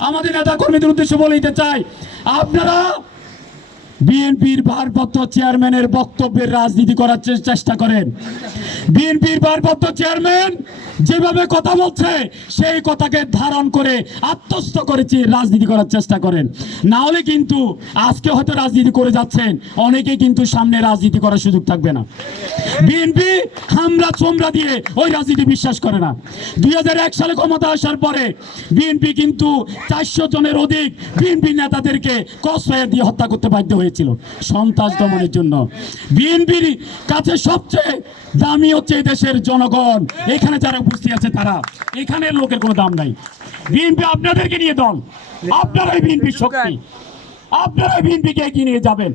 আমাদের নেতা কর্মীদের উদ্দেশ্যে বলে চাই আপনারা বিএনপির ভারপ্রাপ্ত চেয়ারম্যানের বক্তব্যের রাজনীতি করার চেষ্টা করেন। বিএনপির ভারপ্রাপ্ত চেয়ারম্যান যেভাবে কথা বলছে, সেই কথাকে ধারণ করে আত্মস্থ করেছে, রাজনীতি করার চেষ্টা করেন। না হলে কিন্তু আজকে হয়তো রাজনীতি করে যাচ্ছেন অনেকে কিন্তু সামনে রাজনীতি করার সুযোগ থাকবে না। বিএনপি হামলা চোমরা দিয়ে ওই রাজনীতি বিশ্বাস করে না। দুই হাজার এক সালে ক্ষমতা আসার পরে বিএনপি কিন্তু চারশো জনের অধিক বিএনপি নেতাদেরকে কসফায়ার দিয়ে হত্যা করতে বাধ্য হয়েছিল সন্ত্রাস দমনের জন্য। বিএনপির কাছে সবচেয়ে দামি হচ্ছে দেশের জনগণ। এখানে যারা উপস্থিত আছে তারা। এখানে লোকের কোনো দাম নাই। বিএনপি আপনাদেরকে নিয়ে দল। আপনারাই বিএনপির শক্তি। আপনারা বিএনপিকে এগিয়ে নিয়ে যাবেন।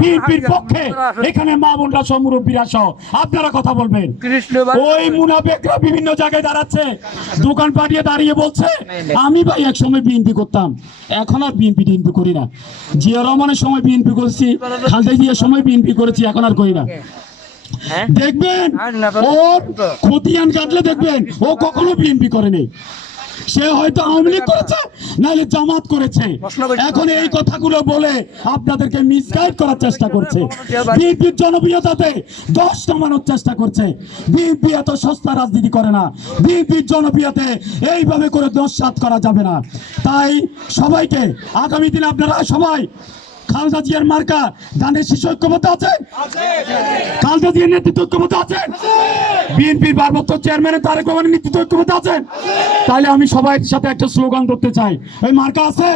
বিএনপির পক্ষে এখানে মা বোনরা সহ মুরব্বীরা সহ আপনারা কথা বলবেন। ওই মুনাফেকরা বিভিন্ন জায়গায় দাঁড়াচ্ছে দোকান পাঠিয়ে দাঁড়িয়ে বলছে আমি ভাই এক সময় বিএনপি করতাম এখন আর বিএনপি টিএনপি করি না। জিয়া রহমানের সময় বিএনপি করেছি খালদা জিয়ার সময় বিএনপি করেছি এখন আর করি না। হ্যাঁ? দেখবেন ওর খতিয়ান কাটলে দেখবেন ও কখনো বিএনপি করেনি। সে হয়তো আওয়ামী লীগ করেছে নাহলে জামাত করেছে। এখন এই কথাগুলো বলে আপনাদেরকে মিসগাইড করার চেষ্টা করছে। বিএনপির জনপ্রিয়তাতে দশ কমানোর চেষ্টা করছে। বিএনপি এত সস্তা রাজনীতি করে না। বিএনপির জনপ্রিয়তে এইভাবে করে দশ সাত করা যাবে না। তাই সবাইকে আগামী দিনে আপনারা সবাই খালেদা জিয়ার মার্কা দানের শিশু ঐক্যবদ্ধ আছে? খালেদা জিয়ার নেতৃত্ব ঐক্যবদ্ধ আছেন বিএনপির ভারপ্রাপ্ত চেয়ারম্যানের তারেক রহমানের নেতৃত্ব ঐক্যবদ্ধ আছেন তাহলে আমি সবাই সাথে একটা স্লোগান ধরতে চাই। ওই মার্কা আছে।